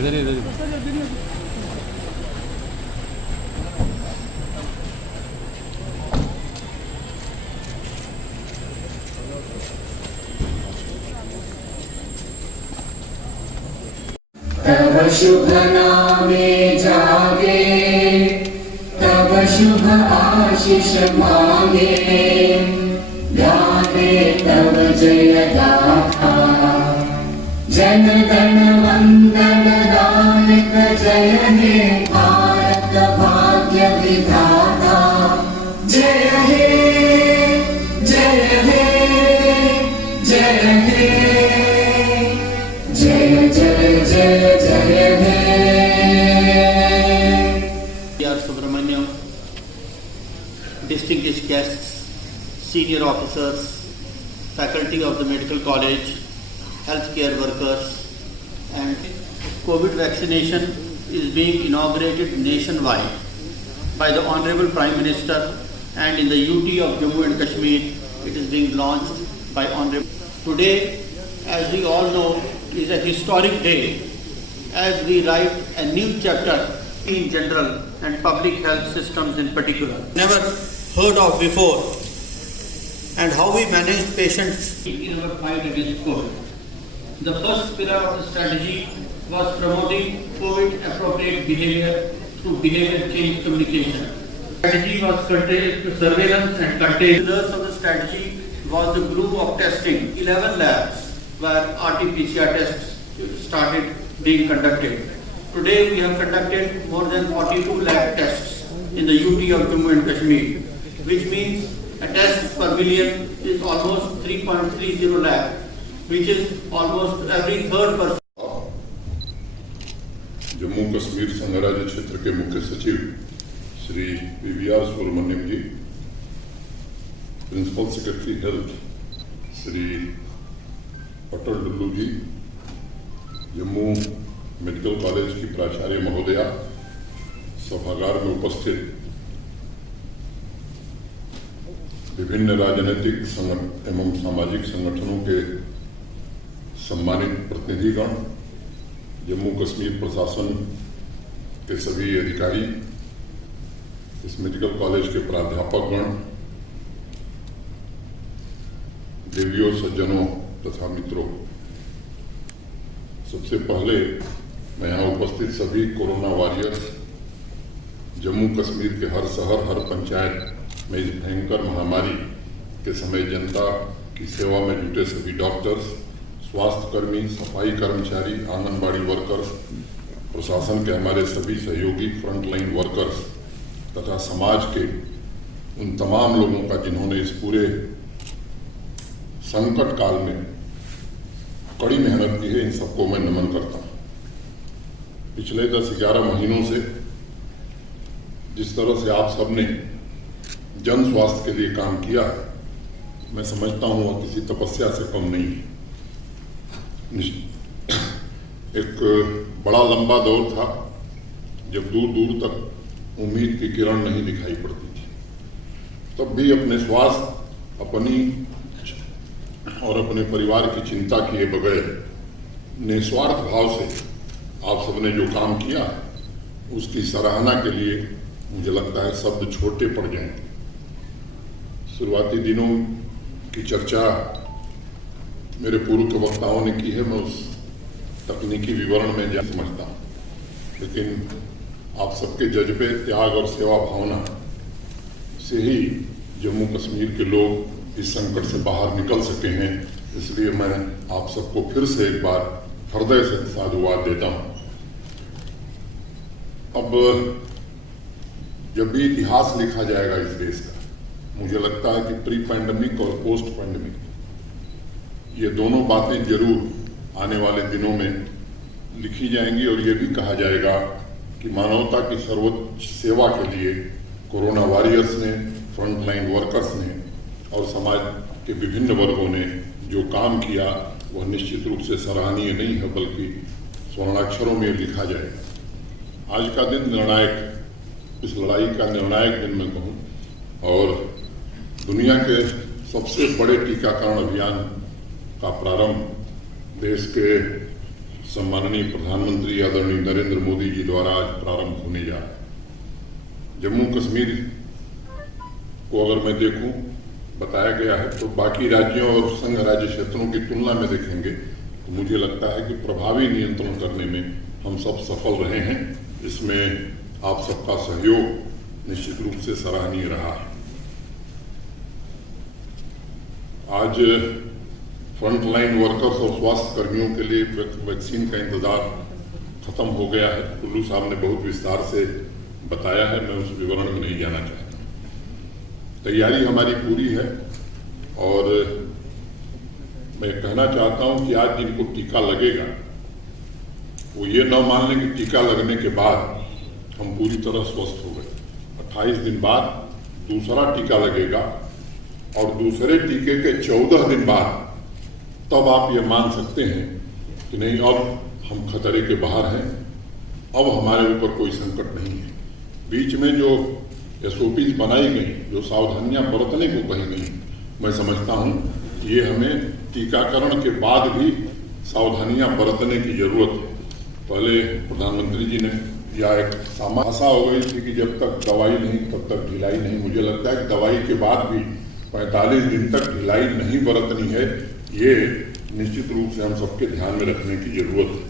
इधर इधर तव शुभ नामे जागे, तव शुभ आशीष मांगे, गावे तव जय गाथा। जन गण वंदन दायक जय हे भारत भाग्य विधाता। जय हे जय हे जय हे जय जय जय जय हे। Subramaniam, distinguished guests, senior officers, faculty of the medical college, healthcare workers, and COVID vaccination is being inaugurated nationwide by the Honorable Prime Minister, and in the UT of Jammu and Kashmir it is being launched by Honorable. Today, as we all know, is a historic day as we write a new chapter in general and public health systems in particular. Never heard of before, and how we manage patients in our fight against COVID. The first pillar of the strategy was promoting COVID appropriate behavior through behavior change communication. Strategy was surveillance and containment. Pillars of the strategy was the group of testing. 11 labs where RT-PCR tests started being conducted. Today we have conducted more than 42 lakh tests in the UT of Jammu and Kashmir, which means a test per million is almost 3.30 lakh, which is almost every third person. Jammu Kashmir संघ राज्य क्षेत्र के मुख्य सचिव Shri PVR Subramaniam जी, principal secretary health Shri Atal Dullu जी, Jammu medical college की प्राचार्य महोदया, सभागार में उपस्थित विभिन्न राजनीतिक एवं सामाजिक संगठनों के सम्मानित प्रतिनिधिगण, जम्मू कश्मीर प्रशासन के सभी अधिकारी, इस मेडिकल कॉलेज के प्राध्यापकगण, देवियों, सज्जनों तथा मित्रों, सबसे पहले मैं यहाँ उपस्थित सभी कोरोना वॉरियर्स, जम्मू कश्मीर के हर शहर, हर पंचायत में इस भयंकर महामारी के समय जनता की सेवा में जुटे सभी डॉक्टर्स, स्वास्थ्यकर्मी, सफाई कर्मचारी, आंगनबाड़ी वर्कर्स, प्रशासन के हमारे सभी सहयोगी, फ्रंटलाइन वर्कर्स तथा समाज के उन तमाम लोगों का जिन्होंने इस पूरे संकट काल में कड़ी मेहनत की है, इन सबको मैं नमन करता हूं। पिछले 10-11 महीनों से जिस तरह से आप सबने जन स्वास्थ्य के लिए काम किया है, मैं समझता हूं वह किसी तपस्या से कम नहीं है। एक बड़ा लंबा दौर था जब दूर दूर तक उम्मीद की किरण नहीं दिखाई पड़ती थी, तब भी अपने स्वास्थ्य, अपनी और अपने परिवार की चिंता किए बगैर निस्वार्थ भाव से आप सबने जो काम किया, उसकी सराहना के लिए मुझे लगता है शब्द छोटे पड़ जाएंगे। शुरुआती दिनों की चर्चा मेरे पूर्व के वक्ताओं ने की है, मैं उस तकनीकी विवरण में जा समझता हूँ, लेकिन आप सबके जज्बे, त्याग और सेवा भावना से ही जम्मू कश्मीर के लोग इस संकट से बाहर निकल सके हैं। इसलिए मैं आप सबको फिर से एक बार हृदय से साधुवाद देता हूं। अब जब भी इतिहास लिखा जाएगा इस देश का, मुझे लगता है कि प्री पैंडेमिक और पोस्ट पैंडेमिक ये दोनों बातें जरूर आने वाले दिनों में लिखी जाएंगी, और ये भी कहा जाएगा कि मानवता की सर्वोच्च सेवा के लिए कोरोना वॉरियर्स ने, फ्रंटलाइन वर्कर्स ने और समाज के विभिन्न वर्गों ने जो काम किया वह निश्चित रूप से सराहनीय नहीं है, बल्कि स्वर्णाक्षरों में लिखा जाएगा। आज का दिन निर्णायक, इस लड़ाई का निर्णायक दिन मैं कहूँ, और दुनिया के सबसे बड़े टीकाकरण अभियान का प्रारंभ देश के सम्माननीय प्रधानमंत्री आदरणीय नरेंद्र मोदी जी द्वारा आज प्रारंभ होने जा रहा है। जम्मू कश्मीर को अगर मैं देखूं, बताया गया है तो बाकी राज्यों और संघ राज्य क्षेत्रों की तुलना में देखेंगे तो मुझे लगता है कि प्रभावी नियंत्रण करने में हम सब सफल रहे हैं। इसमें आप सबका सहयोग निश्चित रूप से सराहनीय रहा है। आज फ्रंटलाइन वर्कर्स और स्वास्थ्य कर्मियों के लिए वैक्सीन का इंतजार खत्म हो गया है। टुल्लू साहब ने बहुत विस्तार से बताया है, मैं उस विवरण में नहीं जाना चाहता। तैयारी हमारी पूरी है और मैं कहना चाहता हूं कि आज जिनको टीका लगेगा वो ये न मान लें कि टीका लगने के बाद हम पूरी तरह स्वस्थ हो गए। 28 दिन बाद दूसरा टीका लगेगा और दूसरे टीके के 14 दिन बाद तब आप ये मान सकते हैं कि नहीं, अब हम खतरे के बाहर हैं, अब हमारे ऊपर कोई संकट नहीं है। बीच में जो SOPs बनाई गई, जो सावधानियां बरतने को कही गई, मैं समझता हूं ये हमें टीकाकरण के बाद भी सावधानियां बरतने की जरूरत है। पहले प्रधानमंत्री जी ने या एक आशा हो गई थी कि जब तक दवाई नहीं तब तक ढिलाई नहीं। मुझे लगता है कि दवाई के बाद भी 45 दिन तक ढिलाई नहीं बरतनी है। ये निश्चित रूप से हम सबके ध्यान में रखने की जरूरत है।